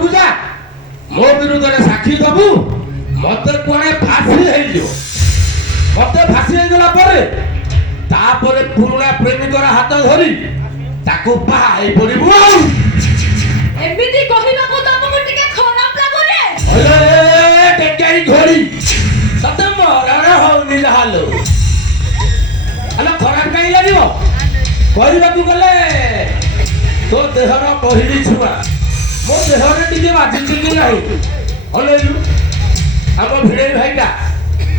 ঘরକୁ ଯା ମୋ ବିରୁଦ୍ଧରେ ସାକ୍ଷୀ ଦବୁ ମତେ କୁଆଡେ ଫାଶୀ ହେଇଯିବ ମତେ ଫାଶୀ ହେଇଗଲା ପରେ ତାପରେ ପୁରୁଣା ପ୍ରେମିକର ହାତ ଧରି ତାକୁ ବାହା ହେଇ ପଡିବୁ ଏମିତି କହିବାକୁ ତମକୁ ଟିକେ ଖରାପ ଲାଗୁନି? ଓଏ ଟେକାଇ ଘୋଡ଼ି ସତେ ମରଣ ହଉନି ହାଲୋ ହାଲୋ ଖରାପ କାହିଁ ଲାଗିବ କହିବାକୁ ଗଲେ ତୋ ଦେହର ପହିଲି ଛୁଆ ମୋ ଦେହରେ ଟିକେ ବାଜିଛି କି ନାହିଁ ଅନେଇଲୁ ଆମ ଭିଣେଇ ଭାଇଟା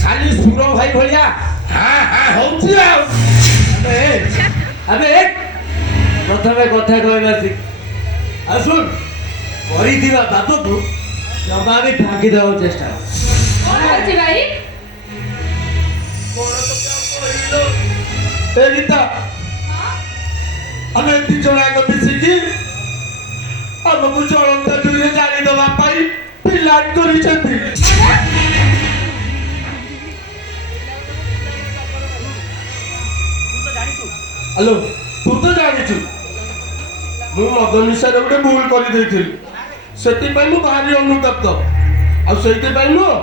ଖାଲି ସୁର ଭାଇ ଭଳିଆ ହାଁ ହାଁ ହଉଛି ଆଉ ଆମେ ପ୍ରଥମେ କଥା କହିବା ଆଉ ଶୁଣ କରିଥିବା ବାପକୁ ଜମା ବି ଭାଙ୍ଗି ଦେବାକୁ ଚେଷ୍ଟା କଣ ହେଇଛି ଭାଇ? ଏ ଗୀତା ଆମେ ଦି ଜଣ ଆଗ ମିଶିକି ଆମକୁ ଚଳନ୍ତା ଚୁରିରେ ଜାଣିଦେବା ପାଇଁ ପ୍ଲାନ୍ କରିଛନ୍ତି ହ୍ୟାଲୋ ତୁ ତ ଜାଣିଛୁ ମୁଁ ମଦ ନିଶାରେ ଗୋଟେ ଭୁଲ କରିଦେଇଥିଲି ସେଥିପାଇଁ ମୁଁ ଭାରି ଅନୁତପ୍ତ ଆଉ ସେଇଥିପାଇଁ ନୁହଁ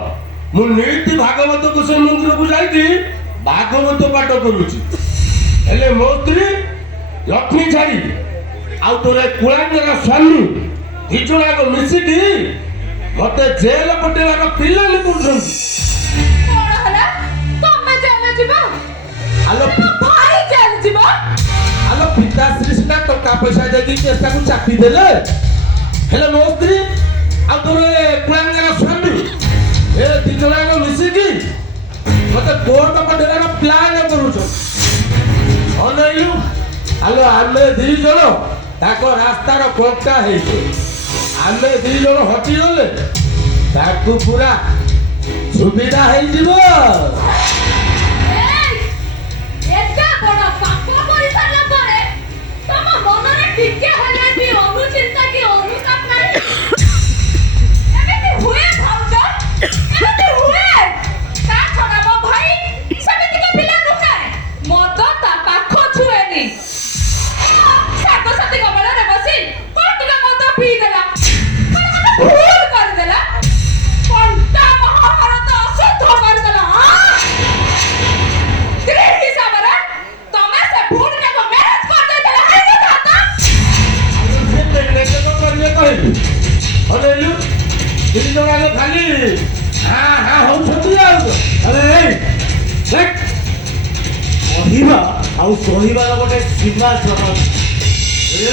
ମୁଁ ନୀତି ଭାଗବତକୁ ସେ ମନ୍ଦିରକୁ ଯାଇକି ଭାଗବତ ପାଠ କରୁଛି ହେଲେ ମୋ ସ୍ତ୍ରୀ ଲକ୍ଷ୍ମୀ ଛାଡ଼ି ଆଉ ତୋର କୁଳାଙ୍ଗର ସ୍ୱାମୀ ଦି ଜଣ ଯାକ ମିଶିକି ମତେ ଜେଲ ପଠେଇବାର ପ୍ଲାନ୍ କରୁଛନ୍ତି କଣ ହେଲା? ତମେ ଜେଲ ଯିବ? ଆଲୋ ଭାଇ ଜେଲ ଯିବ? ଆଲୋ ପିତାଶ୍ରୀ ସିନା ଟଙ୍କା ପଇସା ଦେଇକି ଚେଷ୍ଟାକୁ ଚାପି ଦେଲେ ହେଲେ ମୋ ସ୍ତ୍ରୀ ଆଉ ତୋର କୁଳାଙ୍ଗର ସ୍ୱାମୀ ଏ ଦି ଜଣ ଯାକ ମିଶିକି ମତେ କୋର୍ଟ ପଠେଇବାର ପ୍ଲାନ୍ କରୁଛନ୍ତି ଅନେଇଲୁ ଆଲୋ ଆମେ ଦି ଜଣ ତାଙ୍କ ରାସ୍ତାର କଣ୍ଟା ହେଇଛୁ ଆମେ ଦି ଜଣ ହଟିଗଲେ ତାକୁ ପୁରା ସୁବିଧା ହେଇଯିବ ଏତେ ବଡ ପାପ କରିସାରିଲା ପରେ ତମ ମନରେ ଟିକେ ହେଲେ ବି ଅନୁଚିନ୍ତା କି ଅନୁତାପ ନାହିଁ? ଏମିତି ହୁଏ ଭାଉଜ? ଏମିତି ହୁଏ? ତା ଛଡା ମୋ ଭାଇ ସେମିତିକା ପିଲା ନୁହେଁ ମଦ ତା ପାଖ ଛୁଏନି ସାଙ୍ଗସାଥୀଙ୍କ ମେଳରେ ବସି କଣ ଟିକେ ମଦ ପିଇଦେଲା ଭୁଲ କରିଦେଲା କଣ୍ଟା ମହାଭାରତ ଅଶୁଦ୍ଧ କରିଦେଲା ସ୍ତ୍ରୀ ହିସାବରେ ତମେ ସେ ଭୁଲଟାକୁ ମ୍ୟାରେଜ କରିଦେଇଥିଲେ ହେଇନଥାନ୍ତା? କରିବେ କହିଲୁ ଅନେଇଲୁ ଦି ଜଣ ଯାକ ଖାଲି ହାଁ ହାଁ ହଉଛନ୍ତି ଆଉ ଆରେ କହିବା ଆଉ ସହିବାର ଗୋଟେ ସୀମା ବୁଝିଲ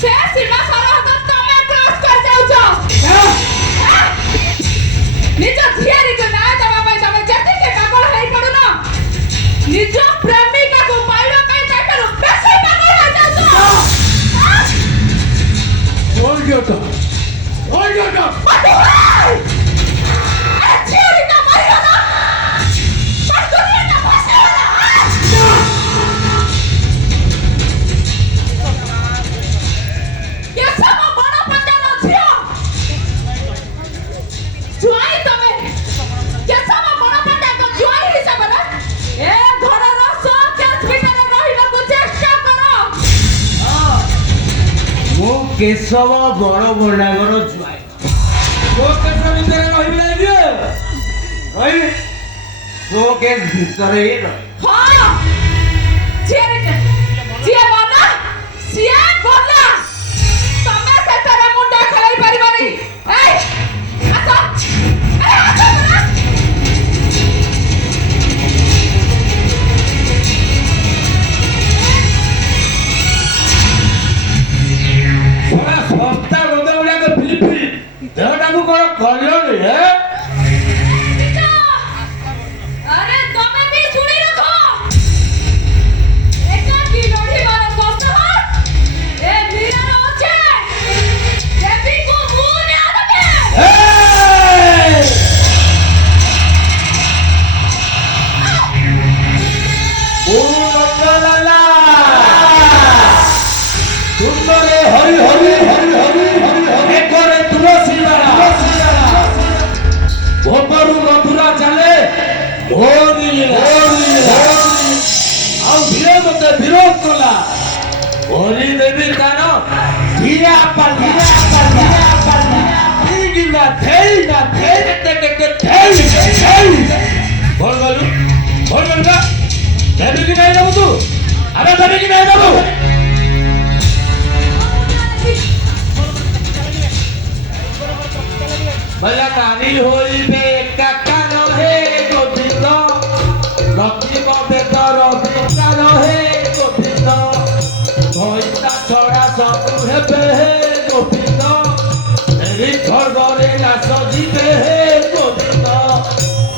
ସେ ସୀମା ସରହଦ ତମେ କ୍ରସ କରିଯାଉଛ ନିଜ ଝିଆରୀକୁ ନ୍ୟାୟ ଦେବା ପାଇଁ ତମେ ଯେତିକି ପାଗଳ ହେଇପଡୁନ ନିଜ ପ୍ରେମିକାକୁ ପାଇବା ପାଇଁ ତାଠାରୁ ବେଶୀ ପାଗଳ ହେଇଯାଉଛ ଝିଆରୀଟା ମରିଗଲା ଦୁନିଆଟା ଭାସିଗଲା କେଶବ ବଡ଼ ପଣ୍ଡାର ଝିଅ ଜ୍ୱାଇଁ ତମେ କେଶବ ବଡ଼ ପଣ୍ଡାଙ୍କ ଜ୍ୱାଇଁ ହିସାବରେ ଏ ଘରର ସକେଶ ଭିତରେ ରହିବାକୁ ଚେଷ୍ଟା କର ମୁଁ କେଶବ ବଡ଼ ଭଣ୍ଡାଙ୍କର ଜ୍ୱାଇଁ ମୋ କେଶ ଭିତରେ ରହିବି ରହିବି ତୋ କେସ୍ ଭିତରେ ହିଁ ରହି ହଁ ଯିଏ ଗଲା ସିଏ ଗଲା ତମେ ସେଥିରେ ମୁଣ୍ଡ ଖେଳେଇ ପାରିବନି ଏଇ ଆସ ଆସ ପରା ଶସ୍ତା ମଦ ଗୁଡାକ ଫିଲି ଦେହଟାକୁ କଣ କଲଣି अरे तमे भी सुनी रखो एका की लड़ी मारो दोस्त ए मीरा रो छे देवी को मुंह ने आदते ओ मंगलला सुंदरे हरि हरि हरि हरि हरि हरि करे तुलसी माला भोपरू मधुरा चले भोरी ଆଉ ଧୀରେ ମତେ ବିରୋଧ କଲା ଭରି ଦେବି ତାର ଧୀରା ପାଲା দেবে কি নাই যাবো তু আরে দেবে কি নাই যাবো বলা নারী হইবে কাকা রহে গোবিন্দ রতিব বেদর বিকার হে গোবিন্দ ভৈতা ছড়া ସବୁ হেবে হে গোবিন্দ এই ঘরে নাচ দিবে হে গোবিন্দ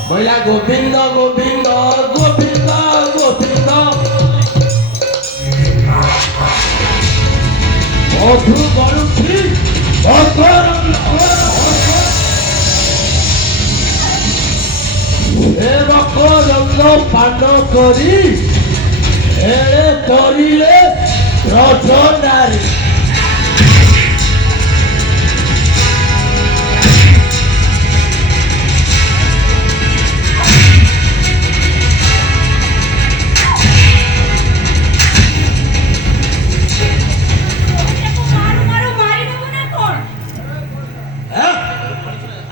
বলা গোবিন্দ গোবিন্দ গোবিন্দ গোবিন্দ মধু বরুঠি রক্ত পান করি এড়ে তরিলে রজনারী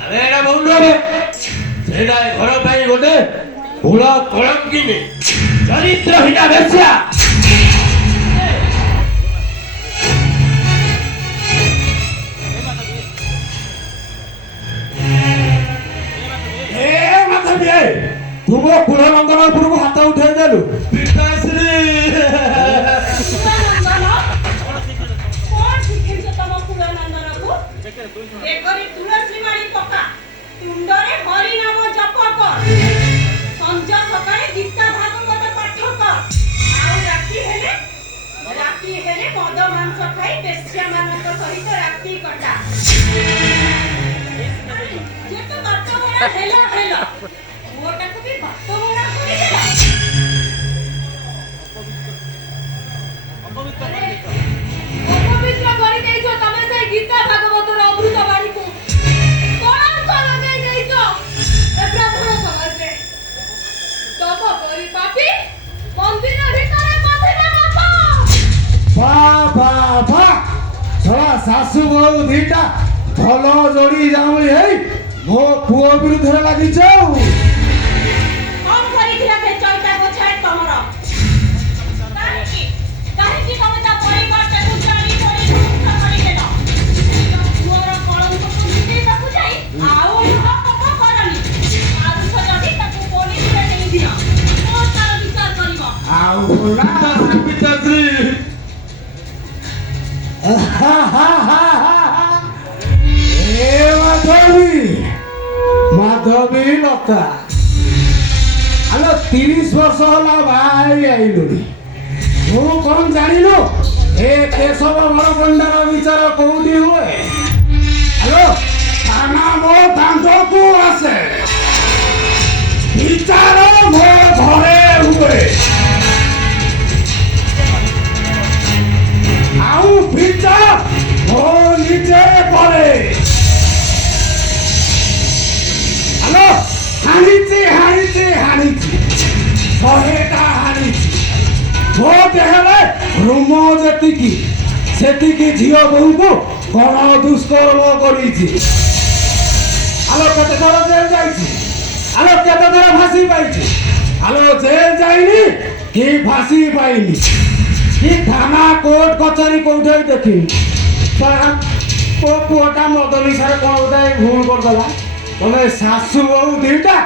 আরে এটা বন্ধু হবে সেটা ঘর পাই গোটে ভুল কলঙ্কিনী চরিত্রহীনা বেশ্যা ତୁ ମୋ କୁଳ ନନ୍ଦନ ଉପରକୁ ହାତ ଉଠେଇ ଦେଲୁ ପିତାଶ୍ରୀ କଣ ଶିଖେଇଛ ତମ କୁଳନନ୍ଦନକୁ? ଏକରି ତୁଳସୀ ମାଳି ପକା, ତୁଣ୍ଡରେ ହରି ନାମ ଜପ କର, ସଞ୍ଜ ସକାଳେ ଗୀତା ଭାଗବତ ପାଠ କର, ଆଉ ରାତି ହେଲେ ମଦ ମାଂସ ଖାଇ ବେଶ୍ୟାମାନଙ୍କ ସହିତ ରାତି କଟା। ଯେତେ ବାଟ ଭରା ହେଲା ପୁଅଟାକୁ ବି ବାଟ ଭରା କରିଦେଲା। ଅପବିତ୍ର କରିଦେଇଛ ତମେ ସେଇ ଗୀତା ଭାଗବତର ଅମୃତ ବାଣୀକୁ। କଳଙ୍କ ଲଗେଇ ଦେଇଛ ଏ ବ୍ରାହ୍ମଣ ସମାଜରେ। ତମ ପରି ପାପୀ ମନ୍ଦିର ଭିତରେ ପଶିଲେ ପାପ। ବା ଛଡ଼ା ଶାଶୁ ବୋହୂ ଦିଟା ଭଲ ଯୋଡ଼ି ଯାଉଳି ହେଇ ମୋ ପୁଅ ବିରୁଦ୍ଧରେ ଲାଗିଛ ଆଉ। କଣ କରିଥିଲା ସେ ଚୈତା ଗୋଛାଏ ତମର? କାହିଁକି ତମେ ତା ପରିବାରଟାକୁ ଜାଣି କରି ଧ୍ୱଂସ କରିଦେଲ? ପୁଅର କଳଙ୍କକୁ ମିଟେଇବାକୁ ଯାଇ ଆଉ ପାପ କରନି। ଆରୁଷ ଯଦି ତାକୁ ପୋଲିସରେ ଦେଇଦିଅ, କଣ ତାର ବିଚାର କରିବ? ଆଉ ନା ପିତାଶ୍ରୀ ଏ ମାଧବୀ ଲତା ଆଲୋ 30 ବର୍ଷ ହେଲା ବାହା ହେଇ ଆଇଲୁଣି। ତୁ କଣ ଜାଣିଲୁ ଏ କେଶବ ବରପଣ୍ଡାର ବିଚାର କୋଉଠି ହୁଏ? ଆଲୋ ଥାନା ମୋ ଦାଣ୍ଡକୁ ଆସେ, ବିଚାର ମୋ ଘରେ ହୁଏ। ଆଉ বিচার ও নিজে করে। হ্যালো হানিছি শহেটা হানিছি। ମୋ ଦେହରେ ରୁମ ଯେତିକି ସେତିକି ଝିଅ ବୋହୂକୁ ଗଣ ଦୁଷ୍କର୍ମ କରିଛି। ଆଲୋ କେତେ ଥର ଜେଲ ଯାଇଛି, ଆଲୋ କେତେ ଥର ଫାঁସି ପାଇଛି। ଆଲୋ ଜେଲ ଯାଇନି କି ଫାঁସି ପାଇନି କି ଥାନା କୋର୍ଟ କଚେରୀ କୋଉଠି ଦେଖିନି। ମୋ ପୁଅଟା ମଦ ନିଶାରେ କଣ ଗୋଟେ ଭୁଲ କରିଦେଲା। ତମେ ଶାଶୁ ବୋହୂ ଦିଟା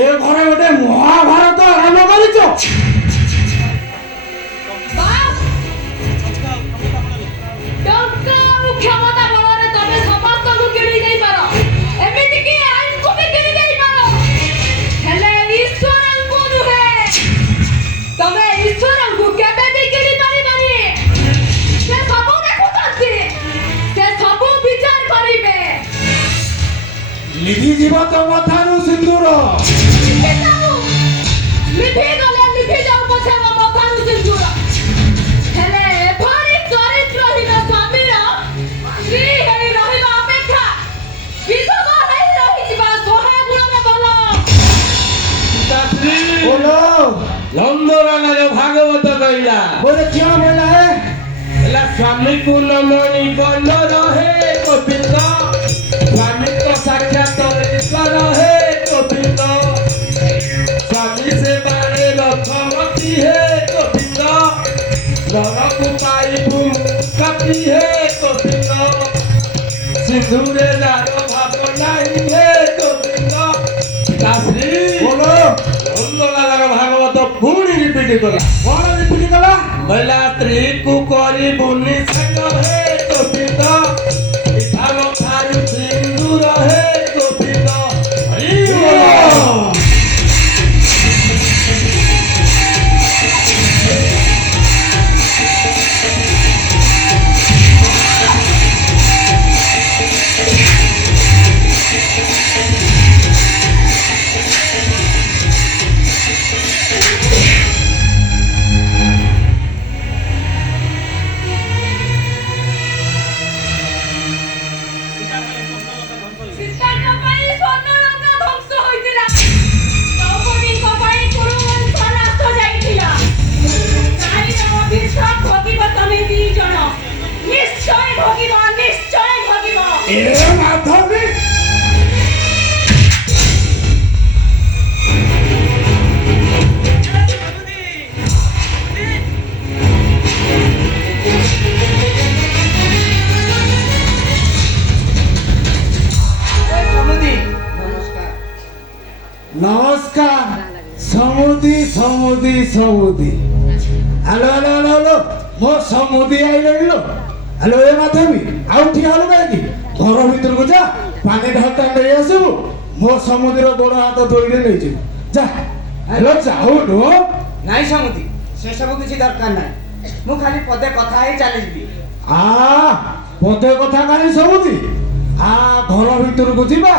ଏ ଘରେ ଗୋଟେ ମହାଭାରତ ଆରମ୍ଭ କରିଛ। ଟଙ୍କା ଆଉ କ୍ଷମତା ବଳରେ ତମେ ସମସ୍ତଙ୍କୁ କିଣି ଦେଇପାର, ଏମିତିକି ଆଇନକୁ ବି କିଣି ଦେଇପାର, ହେଲେ ଈଶ୍ୱରଙ୍କୁ ନୁହେଁ। ତମେ ଈଶ୍ୱରଙ୍କୁ କେବେ ବି କିଣି ପାରିବନି। ସେ ସବୁ ଦେଖୁଛନ୍ତି, ସେ ସବୁ ବିଚାର କରିବେ। ଲିଭିଯିବ ତ କଥାରୁ ସିନ୍ଦୁର। ଲିଭି ଯାଉ ପଛେ ମୋ ମଥାରୁ ସିନ୍ଦୁର, ହେଲେ ଏଭଳି ଚରିତ୍ରହୀନ ସ୍ୱାମୀର ସ୍ତ୍ରୀ ହେଇ ରହିବା ଅପେକ୍ଷା ବିଧବା ହେଇ ରହିଯିବା 100 ଗୁଣରେ ଭଲ। ପିତାଶ୍ରୀ बोलो ନନ୍ଦରାନରେ ଭାଗବତ କହିଲା बोले क्या बोला है? ହେଲା ସ୍ୱାମୀକୁ ନ ମଣି ବନ ରହେ ଗୋବିନ୍ଦ, ସ୍ୱାମୀଙ୍କ ସାକ୍ଷାତ ଈଶ୍ୱର ହେ ଗୋବିନ୍ଦ, ସ୍ୱାମୀ ସେବାରେ ରଥମତି মনে যারো ভাবনাই হে গোবিন্দ পিতাশ্রী বলো অন্যলাগার ভাগবত পুଣି রিপিট কলা କଣ ରିପିଟ୍ କଲା বইলা স্ত্রীକୁ କରିବୁନି ସାଙ୍ଗ ହେ ଗୋବିନ୍ଦ ପିତାମ ଠାରୁ ସିନ୍ଦୁର ହେ ଗୋବିନ୍ଦ ହରି ବୋଲ। ସୀତାଙ୍କ ପାଇଁ ସ୍ୱର୍ଣ୍ଣଲଙ୍କା ଧ୍ୱଂସ ହୋଇଥିଲା। ଦ୍ରୌପଦୀଙ୍କ ପାଇଁ କୁରୁବଂଶ ନାଶ ଯାଇଥିଲା। ନାରୀର ଅଭିଶାପ ଭୋଗିବ ତମେ ଦି ଜଣ। ନିଶ୍ଚୟ ଭୋଗିବ, ନିଶ୍ଚୟ ଭୋଗିବ। ଏ ମାଧବୀ নমস্কার সমুদি সমুদি সমুদি হ্যালো হ্যালো হ্যালো হ্যালো ମୋ ସମୁଦି ଆଇଲେଣି ଲୋ ହ୍ୟାଲୋ ଏ ମାଧବୀ ଆଉ ଠିଆ ହେଲୁ କାହିଁକି ଘର ଭିତରକୁ ଯା ପାଣି ଢାଳଟା ନେଇ ଆସିବୁ ମୋ ସମୁଦିର ଗୋଡ଼ ହାତ ଧୋଇରେ ନେଇଯିବୁ ଯା ହ୍ୟାଲୋ ଯାଉନୁ ନାଇଁ ସମୁଦି ସେସବୁ କିଛି ଦରକାର ନାହିଁ ମୁଁ ଖାଲି ପଦେ କଥା ହେଇ ଚାଲିଯିବି ଆ ପଦେ କଥା କାହିଁ ସମୁଦି ଆ ଘର ଭିତରକୁ ଯିବା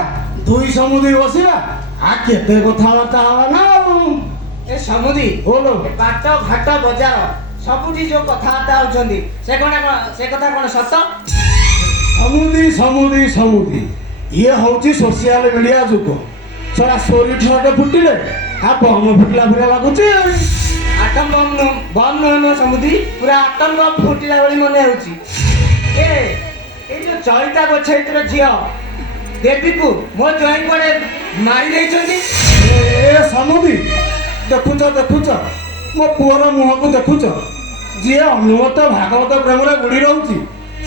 ଦୁଇ ସମୁଦି ବସିବା ଆ କେତେ କଥାବାର୍ତ୍ତା ହବା ନା ଆଉ ଏ ସମୁଦି ବୋଲୋ ଏ ବାଟ ଘାଟ ବଜାର ସବୁଠି ଯୋଉ କଥାବାର୍ତ୍ତା ହଉଛନ୍ତି ସେ କଥା କଣ ସତ ସମୁଦି ସମୁଦି ସମୁଦି ଇଏ ହଉଛି ସୋସିଆଲ ମିଡିଆ ଯୁଗ ସେଟା ସୋରି ଠଟେ ଫୁଟିଲେ ଆ ବମ ଫୁଟିଲା ଭଳିଆ ଲାଗୁଛି ଆଟମ ବମ୍ ନୁହେଁ ସମୁଦି ପୁରା ଆଟମ ବମ୍ ଫୁଟିଲା ଭଳି ମନେ ହେଉଛି ଏଇ ଯୋଉ ଚଳିତା ଗୋଛେଇତ୍ର ଝିଅ ଦେବୀକୁ ମୋ ଜଇଁ କୁଆଡେ ମାରି ଦେଇଛନ୍ତି ଏ ସମୁଦି ଦେଖୁଛ ଦେଖୁଛ ମୋ ପୁଅର ମୁହଁକୁ ଦେଖୁଛ ଯିଏ ଅନୁମତ ଭାଗବତ ପ୍ରେମରେ ବୁଡ଼ି ରହୁଛି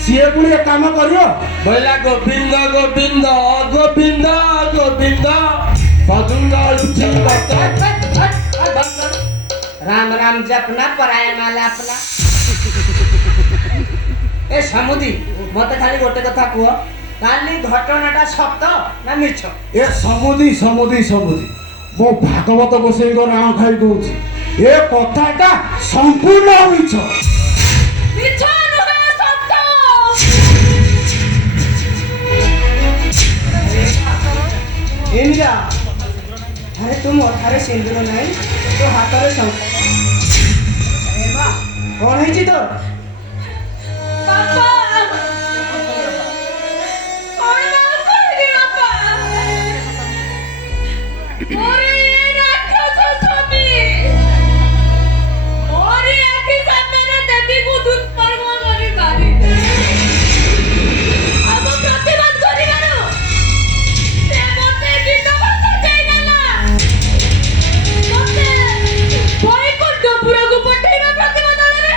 ସିଏ ପୁଣି ଏ କାମ କରିବ বইলা গোবিন্দ গোবিন্দ গোবিন্দ গোবিন্দ পদুঙ্গ লুচি কত राम राम जपना पराया माला अपना ए समुदी मते खाली गोटे कथा कुह काली घटनाटा सत्य ना मिछ ଏ ସମୁଦି ସମୁଦି ସମୁଦି ମୋ ଭାଗବତ ଗୋସାଇଙ୍କ ରାଣ ଖାଇ ଦଉଛି ଏ କଥାଟା ସମ୍ପୂର୍ଣ୍ଣ ମିଛ ମିଛ ନୁହେଁ, ସତ। इंद्रा अरे तुम अठारे सिंदूर नहीं तो हाथरे शंख कौन है जी तो ବାପା କଣ କରିବି ବାପା? ମୋର ଏ ରାକ୍ଷସ ସ୍ୱାମୀ ମୋରି ଆଖି ସାମ୍ନାରେ ଦେବୀକୁ ଦୁଷ୍କର୍ମ କରି ମାରିଲେ। ଆମ ପ୍ରତିବାଦ କରିବାରୁ ସେ ମୋତେ ବିଧବା ସଜାଇଦେଲା। ମୋତେ ବୈକୁଣ୍ଠପୁରକୁ ପଠେଇବା ପ୍ରତିବଦଳରେ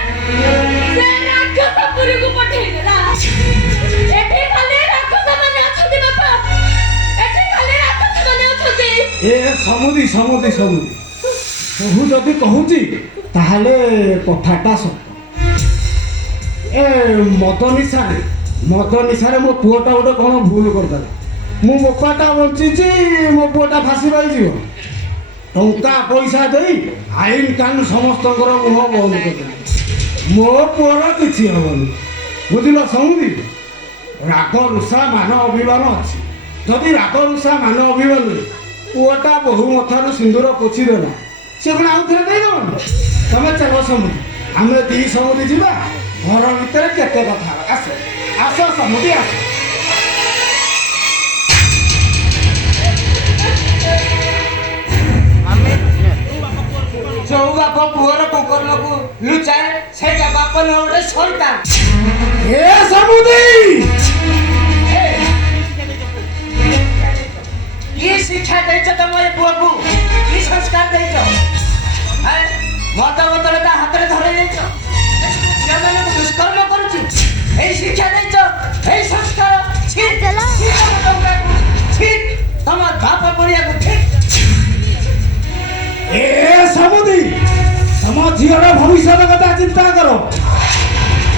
ସେ ରାକ୍ଷସପୁରୀକୁ ପଠେଇଦେଲା। ଏଠି ଖାଲି ରାକ୍ଷସମାନେ ଅଛନ୍ତି ବାପା, ଏଠି ଖାଲି ରାକ୍ଷସମାନେ ଅଛନ୍ତି। ଏ ସମୁଦି ସମୁଦି ସମୁଦି ମୁଁ ଯଦି କହୁଛି ତାହେଲେ କଥାଟା ସତ ଏ ମଦ ନିଶାରେ ମୋ ପୁଅଟା ଗୋଟେ କ'ଣ ଭୁଲ କରିଦେଲା ମୁଁ ମୋ ବାପାଟା ବଞ୍ଚିଛି ମୋ ପୁଅଟା ଫାଶୀ ପାଇଯିବ ଟଙ୍କା ପଇସା ଦେଇ ଆଇନ କାନୁନ ସମସ୍ତଙ୍କର ମୁହଁ ବନ୍ଦ କରିଦେଲା ମୋ ପୁଅର କିଛି ହବନି ବୁଝିଲ ସମୁଦି ରାଗ ରୁଷା ମାନ ଅଭିମାନ ଅଛି ଯଦି ରାଗ ରୁଷା ମାନ ଅଭିମାନରେ ପୁଅଟା ବୋହୁ ମଥାରୁ ସିନ୍ଦୁର ପୋଛି ଦେଲା ସେ କ'ଣ ଆଉ ଥରେ ଦେଇଦେବନି ତମେ ଚାଲ ସମୁଦି ଆମେ ଦି ସମୁଦି ଯିବା ଘର ଭିତରେ କେତେ କଥା ହବା ଆସ ଆସ ସମୁଦି ଆସ जो बाप पुअर कुकर्म को लुचाए से बाप न गोटे शैतान ଏ ସମୁଦି ये शिक्षा देछ तुम ए पुआ को ये संस्कार देछ मत बदले ता हाथ रे धरे देछ जे माने दुष्कर्म करूची ए शिक्षा देछ ए संस्कार छी ତମ ବାପ ପଡ଼ିଆକୁ ଠିକ ଏ ସମୁଦି ତମ ଝିଅର ଭବିଷ୍ୟତ କଥା ଚିନ୍ତା କର।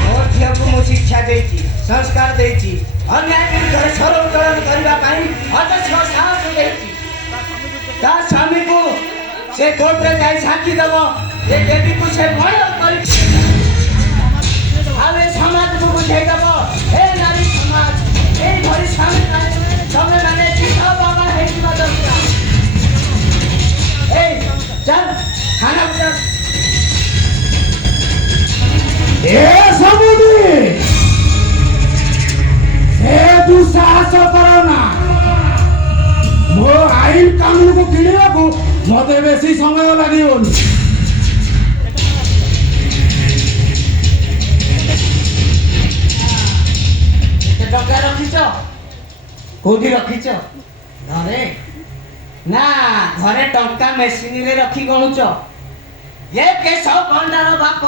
ମୋ ଝିଅକୁ ମୁଁ ଶିକ୍ଷା ଦେଇଛି, ସଂସ୍କାର ଦେଇଛି, ଅନ୍ୟାୟ ବିରୁଦ୍ଧରେ ସ୍ୱର ଉତ୍ତୋଳନ କରିବା ପାଇଁ ଅଜସ୍ର ସାହସ ଦେଇଛି। ତା ସ୍ୱାମୀକୁ ସେ କୋର୍ଟରେ ଯାଇ ସାକ୍ଷୀ ଦେବ ଯେ ଦେବୀକୁ ସେ ଭୟ କରିଛି। ଆଉ ଏ ସମାଜକୁ ବୁଝେଇ ଦେବ, ଏ ନାରୀ ସମାଜ ଏଇଭଳି ସ୍ୱାମୀ ତମେ ମାନେ ବାବା ହେଇଯିବା ଦରକାର। ଏଇ ଚାଲ ଖାନା ଚାଲ। ଏ ସମୁଦି ଏ ଦୁଃସାହସ କର ନା। ମୋ ଆଇନ କାନୁନକୁ କିଣିବାକୁ ମତେ ବେଶୀ ସମୟ ଲାଗିବନି। କେତେ ଟଙ୍କା ରଖିଛ? କୋଉଠି ରଖିଛ? ଘରେ ନା ଘରେ ଟଙ୍କା ମେସିନରେ ରଖି ଗଣୁଛ? ଏ କେଶବ ଭଣ୍ଡାର ବାପ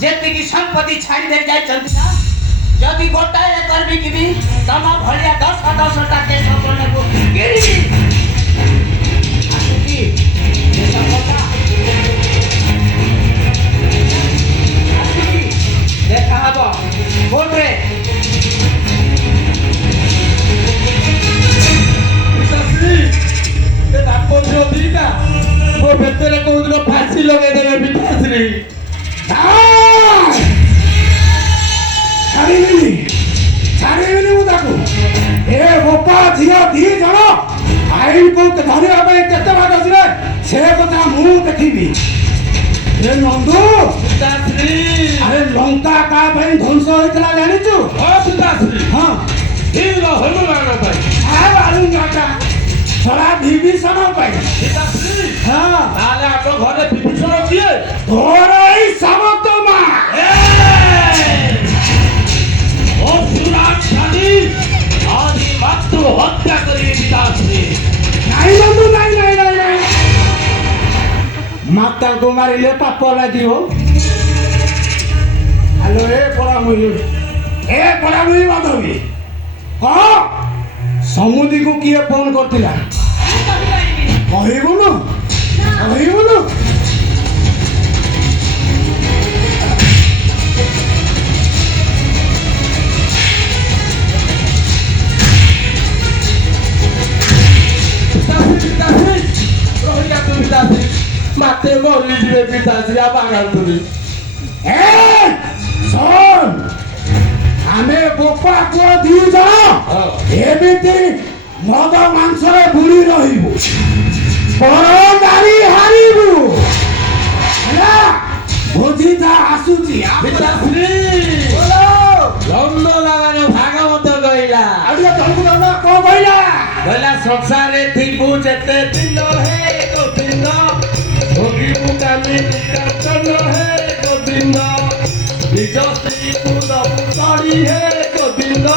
ଯେତିକି ସମ୍ପତ୍ତି ଛାଡ଼ି ଦେଇ ଯାଇଛନ୍ତି ନା, ଯଦି ଗୋଟାଏ ଏକର ବିକିବି ତମ ଭଳିଆ 10ଟା କେଶବ ଭଣ୍ଡାରକୁ କିଣିବି। ଆସୁଛି କେଶବ ଭଣ୍ଡା। ଆସୁଛି, ଦେଖା ହବ କୋର୍ଟରେ। ପିତାଶ୍ରୀ ଏ ବାପ ଝିଅ ଦିଟା ମୋ ଭିତରେ କୋଉଦିନ ଫାଶୀ ଲଗେଇଦେବେ ପିତାଶ୍ରୀ। ଛାଡ଼ିବିନି ମୁଁ ତାକୁ। ଏ ବୋପା ଝିଅ ଦି ଜଣ ଆଇନକୁ ଧରିବା ପାଇଁ କେତେ ବାଟ ଯିବେ ସେ କଥା ମୁଁ ଦେଖିବି। ଏ ନନ୍ଦୁ ପିତାଶ୍ରୀ ଆରେ ଲଙ୍କା କାହା ପାଇଁ ଧ୍ୱଂସ ହେଇଥିଲା ଜାଣିଛୁ? ହଁ ପିତାଶ୍ରୀ ହଁ ହିର ହନୁମାନ ପାଇଁ। ବାଳୁଙ୍ଗାଟା ଛଡ଼ା ବିଭୀଷଣ ପାଇଁ। ପିତାଶ୍ରୀ ହଁ ତାହେଲେ ଆମ ଘରେ ବିଭୀଷଣ କିଏ? ତୋର ଏଇ ସାମନ୍ତ ମା। ଅସୁରାକ୍ଷାଲି ଆଜି ମାତୃ ହତ୍ୟା କରିବେ ପିତାଶ୍ରୀ। ନାଇଁ ବନ୍ଧୁ ନାଇଁ ନାଇଁ ନାଇଁ ନାଇଁ ମାତାଙ୍କୁ ମାରିଲେ ପାପ ଲାଗିବ। ହ୍ୟାଲୋ ଏ ପଡ଼ାମୁହିଁ ବାନ୍ଧବୀ କହ ସମୁଦିକୁ କିଏ ଫୋନ କରିଥିଲା? କହିବୁନୁ କହିବୁନୁ? মাতে মরি দিবে পিতাশ্রী বাগান্তরি। শোন ଆମେ ବୋପା ପୁଅ ଦି ଜଣ ଏମିତି ମଦ ମାଂସରେ ବୁଡ଼ି ରହିବୁ, ପର ନାରୀ ହାରିବୁ ହେଲା। ବୁଝିଥା ଆସୁଛି। ପିତାଶ୍ରୀ ଲମ୍ବବାଗାନ ଭାଗବତ କହିଲା। ଆଉ ଟିକେ ତଳକୁ ଦବ କଣ କହିଲା? କହିଲା ସଂସାରରେ ଥିବୁ ଯେତେ ଦିନ ହେ ଗୋବିନ୍ଦ ଭୋଗିବୁ କାଲି କାଞ୍ଚନ ହେ ଗୋବିନ୍ଦ ନିଜ ସ୍ତ୍ରୀକୁ ଦବୁ ଧରି ହେ ଗୋବିନ୍ଦ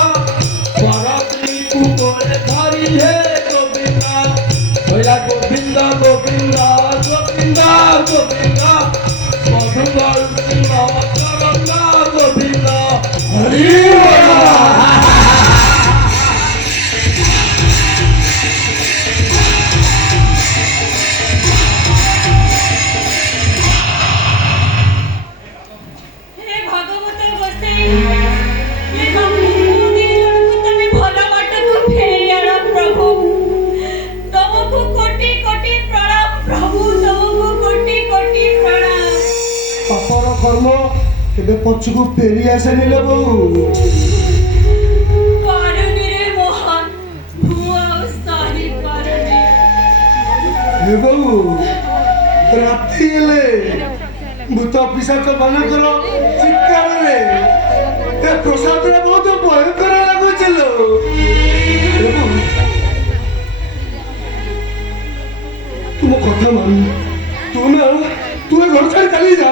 ପର ସ୍ତ୍ରୀକୁ କୋଳେ ଧରି ହେ ଗୋବିନ୍ଦ। କହିଲା ଗୋବିନ୍ଦ ଗୋବିନ୍ଦ ଗୋବିନ୍ଦ ଗୋବିନ୍ଦ ମଧୁ ଗଳୁଛି ମକରନ୍ଦ ଗୋବିନ୍ଦ ହରି ଏବେ ପଛକୁ ଫେରି ଆସେନି ଲୋ ବୋଉ। ଏ ବୋଉ ରାତି ହେଲେ ଭୂତ ପିଶାଚ ମାନଙ୍କର ଚିତ୍କାରରେ ଏ ପ୍ରସାଦରେ ବହୁତ ଭୟଙ୍କର ଲାଗୁଛି ଲୋ। ତୁ ମୋ କଥା ମାନ, ତୁ ଏ ଘର ଛାଡ଼ି ଚାଲି ଯା।